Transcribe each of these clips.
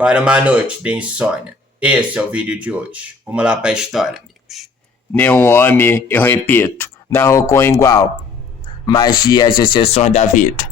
Para uma noite de insônia. Esse é o vídeo de hoje. Vamos lá para a história, amigos. Nenhum homem, eu repito, narrou com igual magia as exceções da vida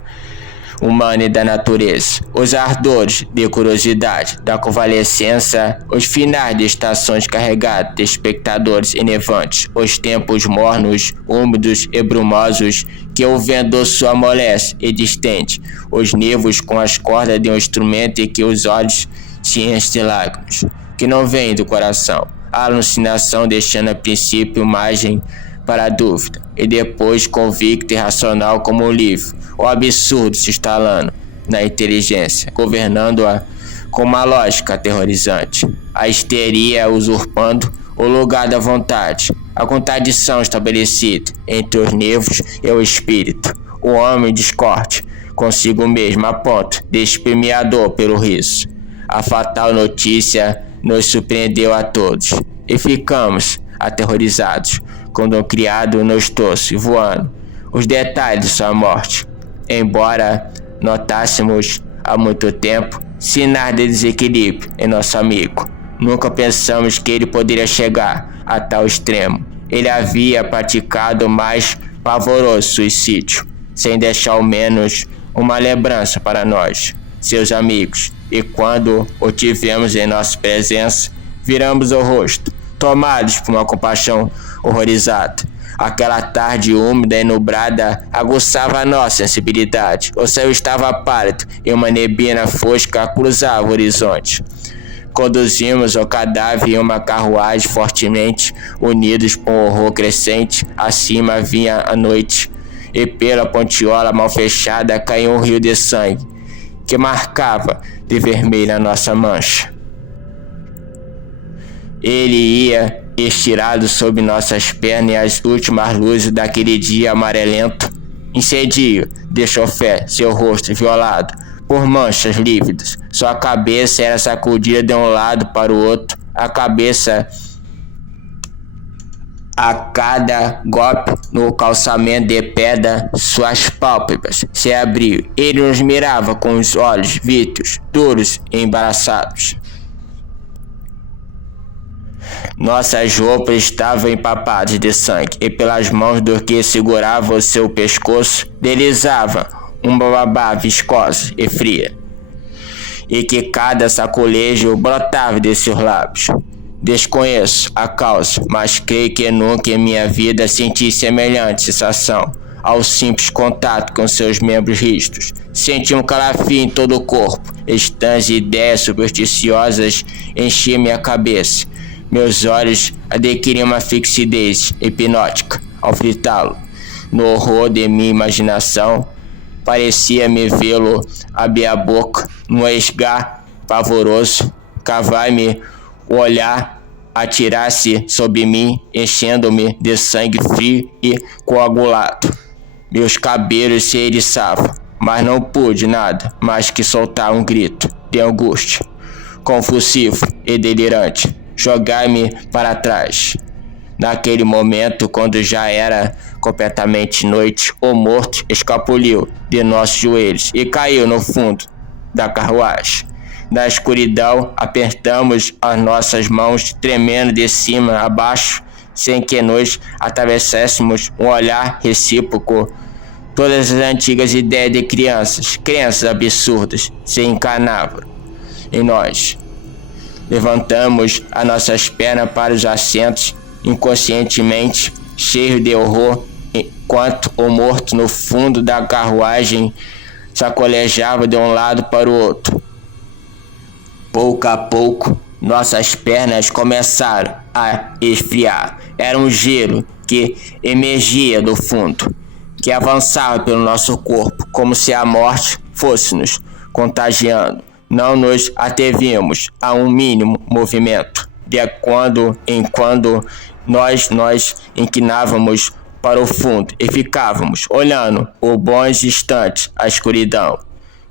humana e da natureza, os ardores de curiosidade, da convalescença, os finais de estações carregadas de espectadores enervantes, os tempos mornos, úmidos e brumosos que o vento doce amolece e distende, os nervos com as cordas de um instrumento e que os olhos se enchem de lágrimas, que não vêm do coração, a alucinação deixando a princípio margem para a dúvida, e depois convicto e racional como um livro, o absurdo se instalando na inteligência, governando-a com uma lógica aterrorizante, a histeria usurpando o lugar da vontade, a contradição estabelecida entre os nervos e o espírito, o homem discorde consigo mesmo a ponto de exprimir a dor pelo riso. A fatal notícia nos surpreendeu a todos, e ficamos aterrorizados quando um criado nos trouxe voando os detalhes de sua morte, embora notássemos há muito tempo sinais de desequilíbrio em nosso amigo. Nunca pensamos que ele poderia chegar a tal extremo. Ele havia praticado o mais pavoroso suicídio, sem deixar ao menos uma lembrança para nós, seus amigos, e quando o tivemos em nossa presença, viramos o rosto, tomados por uma compaixão horrorizada. Aquela tarde úmida e nublada aguçava a nossa sensibilidade. O céu estava pálido e uma neblina fosca cruzava o horizonte. Conduzimos o cadáver em uma carruagem fortemente unidos por um horror crescente. Acima vinha a noite, e pela pontiola mal fechada caía um rio de sangue, que marcava de vermelho a nossa mancha. Ele ia estirado sob nossas pernas, e as últimas luzes daquele dia amarelento incendio de chofé seu rosto violado por manchas lívidas. Sua cabeça era sacudida de um lado para o outro, a cabeça a cada golpe no calçamento de pedra. Suas pálpebras se abriam. Ele nos mirava com os olhos vítreos, duros e embaraçados. Nossas roupas estavam empapadas de sangue, e pelas mãos do que segurava o seu pescoço deslizava uma babá viscosa e fria, e que cada sacolejo brotava de seus lábios. Desconheço a causa, mas creio que nunca em minha vida senti semelhante sensação ao simples contato com seus membros rígidos. Senti um calafrio em todo o corpo. Estranhas ideias supersticiosas enchiam minha cabeça. Meus olhos adquiriam uma fixidez hipnótica ao fitá-lo. No horror de minha imaginação, parecia-me vê-lo abrir a boca num esgar pavoroso, cavar-me o olhar, atirar-se sobre mim, enchendo-me de sangue frio e coagulado. Meus cabelos se eriçavam, mas não pude nada mais que soltar um grito de angústia, convulsivo e delirante. Jogar-me para trás. Naquele momento, quando já era completamente noite, o morto escapuliu de nossos joelhos e caiu no fundo da carruagem. Na escuridão, apertamos as nossas mãos, tremendo de cima a baixo, sem que nos atravessássemos um olhar recíproco. Todas as antigas ideias de crenças absurdas, se encarnavam em nós. Levantamos as nossas pernas para os assentos, inconscientemente, cheios de horror, enquanto o morto no fundo da carruagem sacolejava de um lado para o outro. Pouco a pouco, nossas pernas começaram a esfriar. Era um gelo que emergia do fundo, que avançava pelo nosso corpo, como se a morte fosse nos contagiando. Não nos atrevimos a um mínimo movimento. De quando em quando nós inclinávamos para o fundo e ficávamos olhando por bons instantes a escuridão,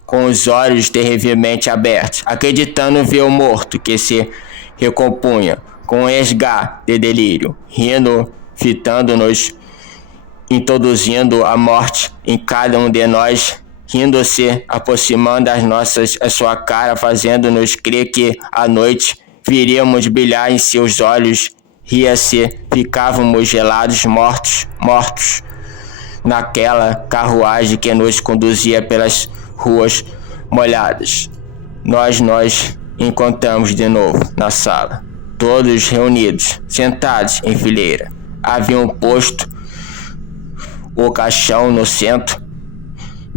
com os olhos terrivelmente abertos, acreditando ver o morto que se recompunha com um esgar de delírio, rindo, fitando-nos, introduzindo a morte em cada um de nós rindo-se, aproximando a sua cara, fazendo-nos crer que à noite viríamos brilhar em seus olhos. Ria-se, ficávamos gelados, mortos, naquela carruagem que nos conduzia pelas ruas molhadas. Nós encontramos de novo na sala, todos reunidos, sentados em fileira. Haviam posto o caixão no centro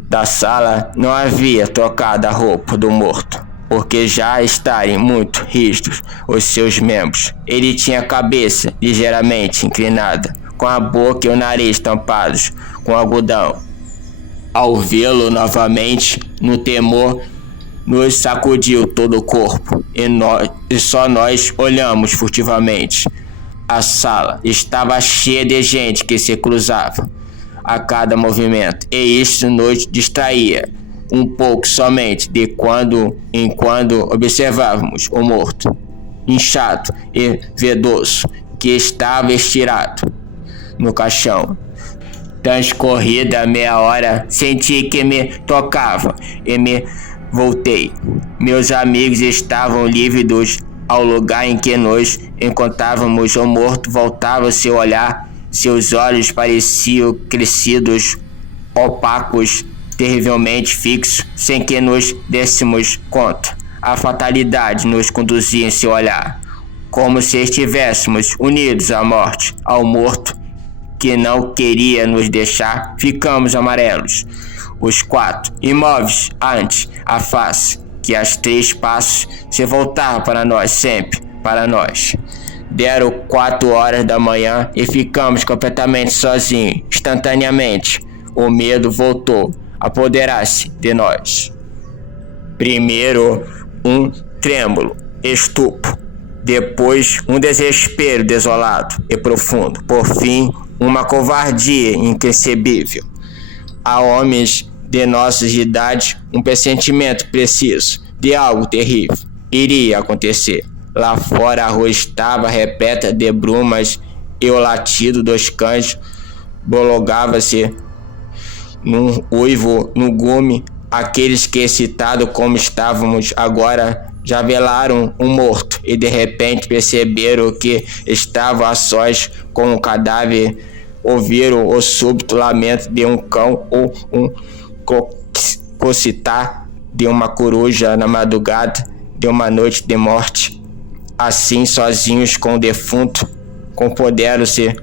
da sala. Não havia trocado a roupa do morto, porque já estarem muito rígidos os seus membros. Ele tinha a cabeça ligeiramente inclinada, com a boca e o nariz tampados com algodão. Ao vê-lo novamente, no temor nos sacudiu todo o corpo, e só nós olhamos furtivamente. A sala estava cheia de gente que se cruzava a cada movimento, e isso nos distraía um pouco somente. De quando em quando observávamos o morto, inchado e vedoso, que estava estirado no caixão. Transcorrida meia hora, senti que me tocava e me voltei. Meus amigos estavam lívidos. Ao lugar em que nos encontrávamos, o morto voltava seu olhar. Seus olhos pareciam crescidos, opacos, terrivelmente fixos, sem que nos dessemos conta. A fatalidade nos conduzia em seu olhar, como se estivéssemos unidos à morte, ao morto que não queria nos deixar. Ficamos amarelos, os quatro, imóveis ante a face, que a 3 passos se voltava para nós, sempre para nós. Deram 4 horas da manhã e ficamos completamente sozinhos. Instantaneamente, o medo voltou a apoderar-se de nós. Primeiro, um trêmulo, estupro. Depois, um desespero desolado e profundo. Por fim, uma covardia inconcebível. A homens de nossa idade, um pressentimento preciso de algo terrível iria acontecer. Lá fora a rua estava repleta de brumas e o latido dos cães prolongava-se num uivo no gume. Aqueles que, excitados como estávamos agora, já velaram um morto e de repente perceberam que estavam a sós com o cadáver. Ouviram o súbito lamento de um cão ou um cocitar de uma coruja na madrugada de uma noite de morte. Assim, sozinhos com o defunto, compuderam-se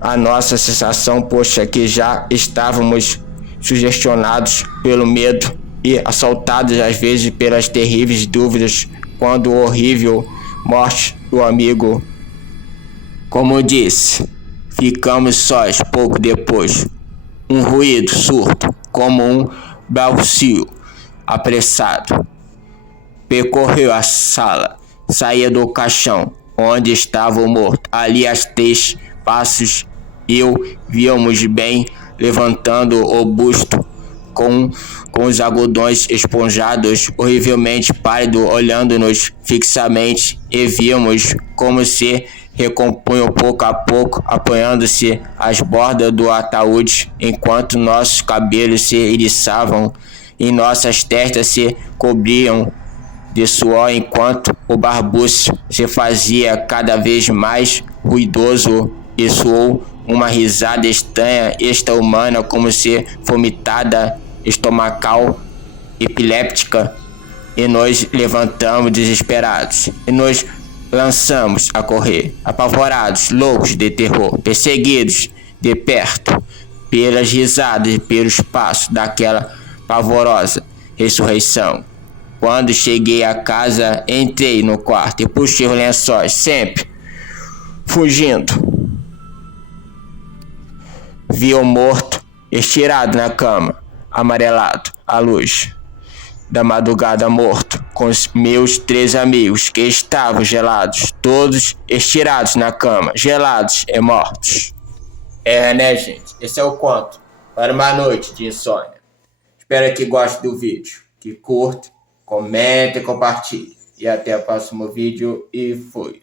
a nossa sensação, poxa, que já estávamos sugestionados pelo medo e assaltados às vezes pelas terríveis dúvidas, quando o horrível morte do amigo. Como disse, ficamos sós pouco depois. Um ruído surdo, como um balcio apressado, percorreu a sala, saía do caixão onde estava o morto. Ali, a 3 passos, víamos bem, levantando o busto com os algodões esponjados, horrivelmente pálido, olhando-nos fixamente, e víamos como se recompunham pouco a pouco, apoiando-se às bordas do ataúde, enquanto nossos cabelos se eriçavam e nossas testas se cobriam de suor, enquanto o barbúcio se fazia cada vez mais ruidoso, e soou uma risada estranha, extra-humana, como se vomitada, estomacal, epiléptica, e nos levantamos desesperados e nos lançamos a correr, apavorados, loucos de terror, perseguidos de perto pelas risadas e pelos passos daquela pavorosa ressurreição. Quando cheguei à casa, entrei no quarto e puxei os lençóis, sempre fugindo. Vi o morto estirado na cama, amarelado à luz da madrugada, morto, com os meus 3 amigos que estavam gelados, todos estirados na cama, gelados e mortos. Né, gente? Esse é o conto para uma noite de insônia. Espero que goste do vídeo, que curta, comente e compartilhe. E até o próximo vídeo, e fui.